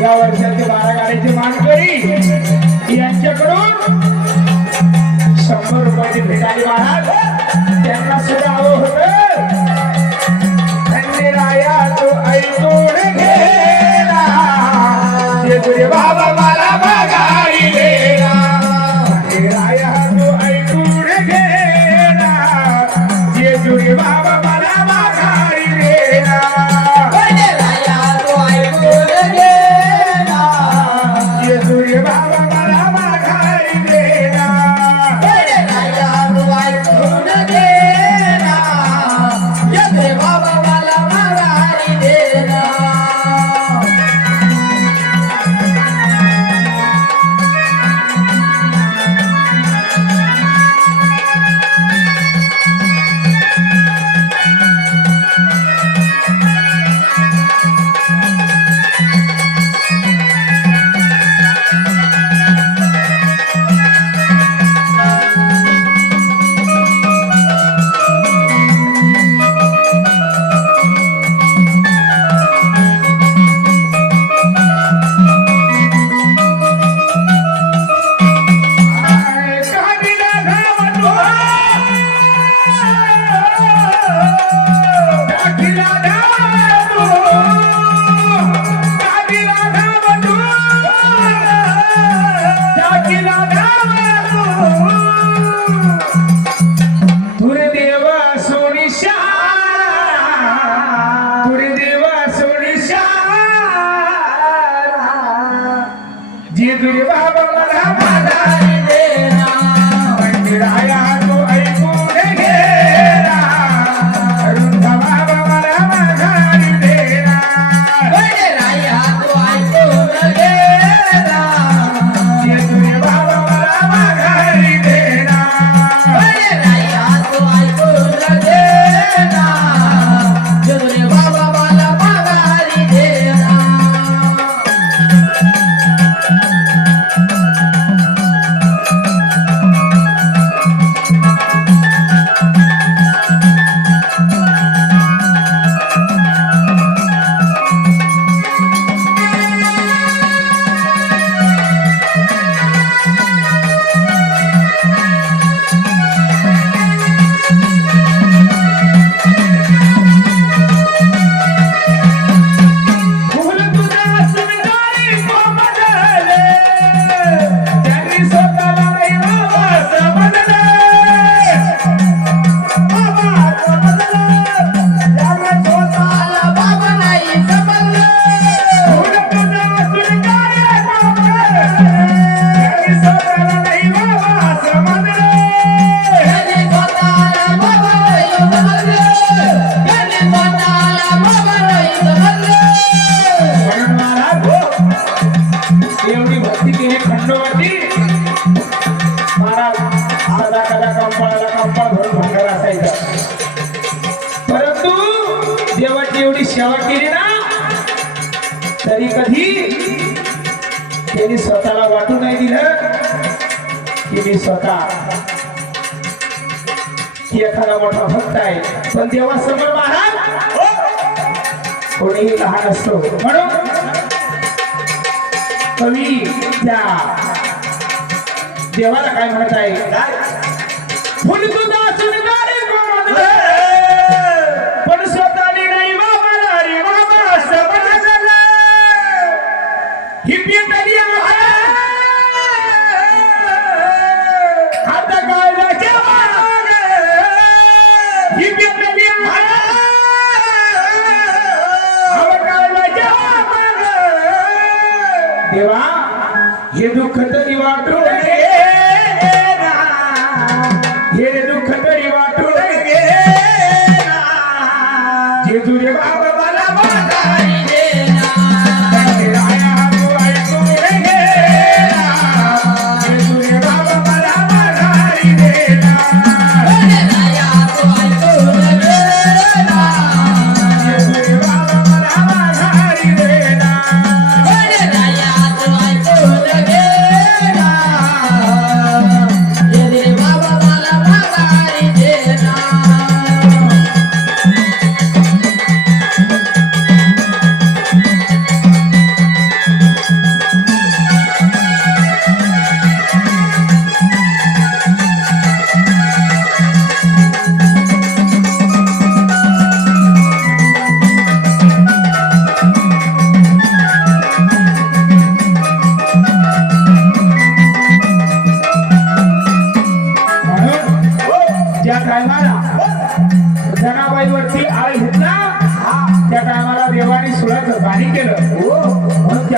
या वर्षाचे 12 गाडीचे मानकरी यांच्याकडून 100 रुपयाची भेट आली महाराज. त्यांना सुद्धा हवं होतं. धन्य राया तो ऐकून घेला जेजुरी बाबा मला माघारी देला. धन्य राया तो ऐकून घेला जेजुरी बाबा मला माघारी देला. जेजुरी बाबा मला माघारी देना. धन्य राया तो ऐकून घेला रुंदा बाबा मला माघारी देना. धन्य राया तो ऐकून घेला जेजुरी बाबा मला माघारी देना. धन्य राया तो ऐकून घेला जेजुरी बाबा मला माघारी देना. एवढी भक्ती केली खंडोबाची महाराज. अर्धा कदा कंपाळाला भरून भंगार असायचा. परंतु देवाची एवढी सेवा केली ना तरी कधी त्यांनी स्वतःला वाटू नाही दिलं की मी स्वतः एखादा मोठा भक्त आहे. पण देवासमोर महाराज कोणीही लहान असतो. म्हणून कवी त्या देवाला काय म्हणत आहे. फुल तुझा सुंदर पण स्वतःने नाही बाबा रे बाबा सबन ही पिंडली आता काय ही पिंडली देवा हे दुःख तरी वाटून गेला. हे दुःख तरी वाटून गेला. जेजुरी बाबा मला माघारी देना.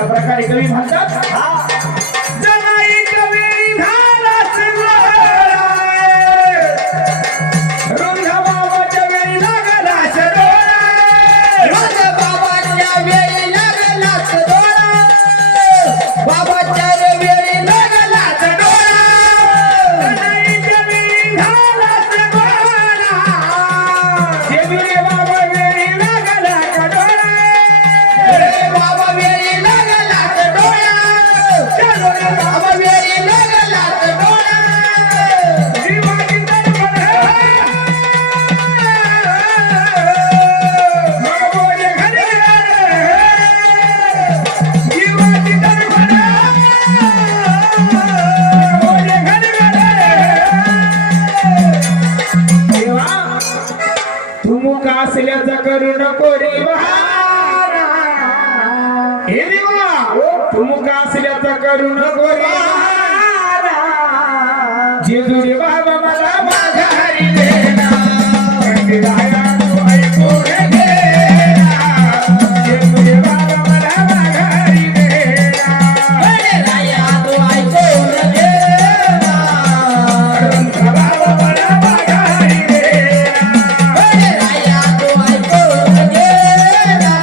अशा प्रकारे कवी म्हणतात जनाई कवी झालाच गोळा, रुंद बाबाच्या वेळी लागलाच डोळा, रुंद बाबाच्या वेळी लागलाच डोळा, बाबाच्या वेळी लागलाच डोळा, जनाईच्या वेळी झालाच गोळा, जेजुरी बाबा वेळी लागलाच डोळा, बाबा वेळी लागलाच डोळा, बाबा वेळी लागलाच डोळा, जीवाची तडफड मग बोले घरी जीवाची तडफड बोले घरी देवा तू मुख असल्याचा करू नको रे बहारा, हे देवा तू मुख असल्याचा करू नको रे बहारा, जेजुरी बाबा मला माघारी देना, खंडीराया तू ऐकून घेना, जेजुरी बाबा मला माघारी देना, राया तू ऐकून घेना, बाबा मला माघारी देना, राया तू ऐकून घेना,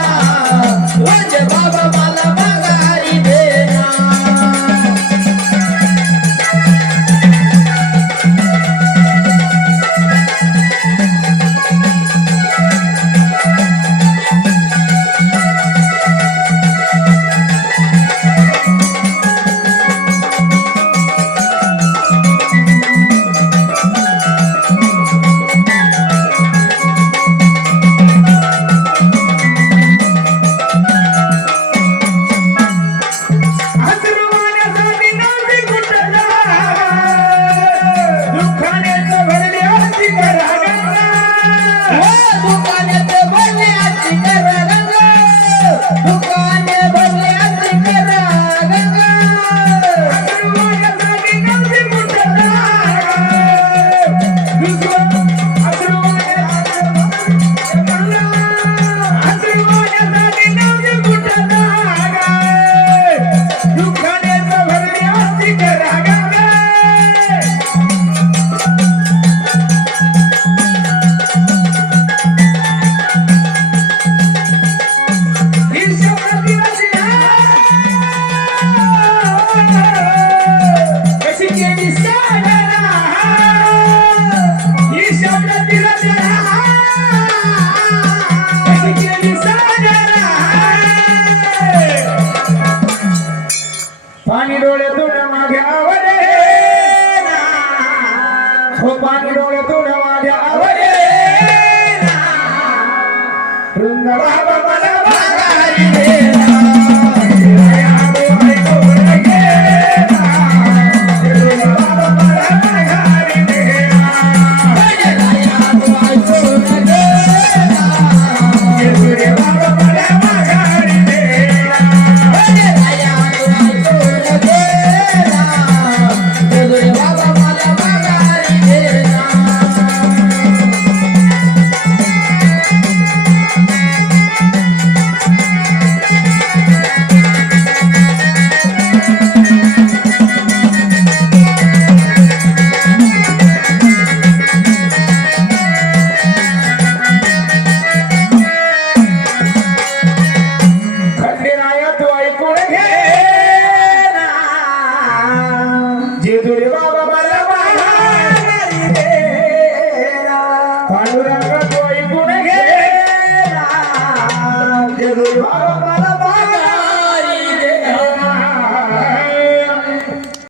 म्हणजे बाबा मला माघारी देना. हसरवाण्यासाठी नव्हती कुठला, दुःखाने भरली होती घरागंगा, दुकानात भरले आजची करा गंगा, दुकाने भरले आजची करा गंगा, हसरवाण्यासाठी नव्हती कुठला, हसरवाण्यासाठी नव्हती कुठला, दुःखाने भरली होती घरागंगा, कशी केली साधना, ही शब्दाची रचना, कशी केली साधना, पाणी डोळ्यातून मागे ना, हो पाणी डोळ्यातून मागे ना, रुंद बाबा मला माघारी देना, बाबा मला माघारी देना, राया तू ऐकून घेना, जेजुरी बाबा मला माघारी देना, राया तू ऐकून घेना, जेजुरी बाबा मला माघारी देना. खंडेराया तू ऐकून घे ना, जेजुरी बाबा मला माघारी देना, पांडुरंग तू ऐकून घे ना, जेजुरी बाबा मला